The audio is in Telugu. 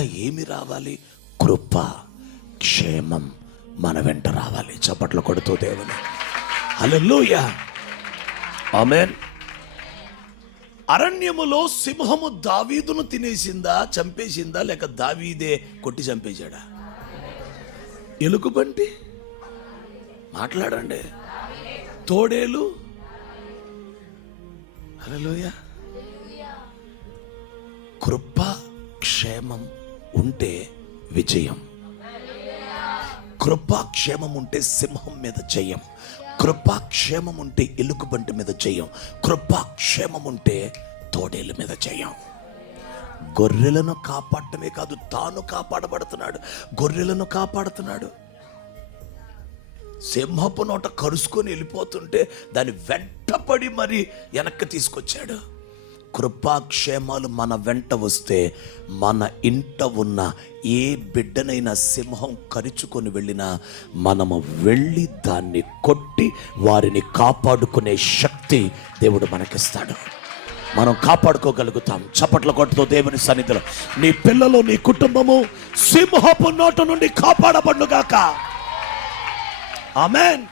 ఏమి రావాలి? కృప, క్షేమం మన వెంట రావాలి. చప్పట్లు కొడుతూ దేవుని హల్లెలూయా, ఆమేన్. అరణ్యములో సింహము దావీదును తినేసిందా, చంపేసిందా, లేక దావీదే కొట్టి చంపేశాడా? ఎలుగుబంటి, మాట్లాడండి. తోడేలు, హల్లెలూయా. కృప, క్షేమం ఉంటే విజయం. కృపాక్షేమం ఉంటే సింహం మీద జయం. కృపాక్షేమం ఉంటే ఎలుగుబంటి మీద జయం. కృపాక్షేమం ఉంటే తోడేళ్ళ మీద జయం. గొర్రెలను కాపాడటమే కాదు, తాను కాపాడబడుతున్నాడు. గొర్రెలను కాపాడుతున్నాడు. సింహపు నోట కరుసుకొని వెళ్ళిపోతుంటే దాన్ని వెంటపడి మరి వెనక్కి తీసుకొచ్చాడు. కృపాక్షేమాలు మన వెంట వస్తే మన ఇంట ఉన్న ఏ బిడ్డనైనా సింహం కరుచుకొని వెళ్ళినా మనము వెళ్ళి దాన్ని కొట్టి వారిని కాపాడుకునే శక్తి దేవుడు మనకిస్తాడు. మనం కాపాడుకోగలుగుతాం. చప్పట్ల కొట్టుతో దేవుని సన్నిధిలో నీ పిల్లలు, నీ కుటుంబము సింహపు నోట నుండి కాపాడబడుగాక. ఆమేన్.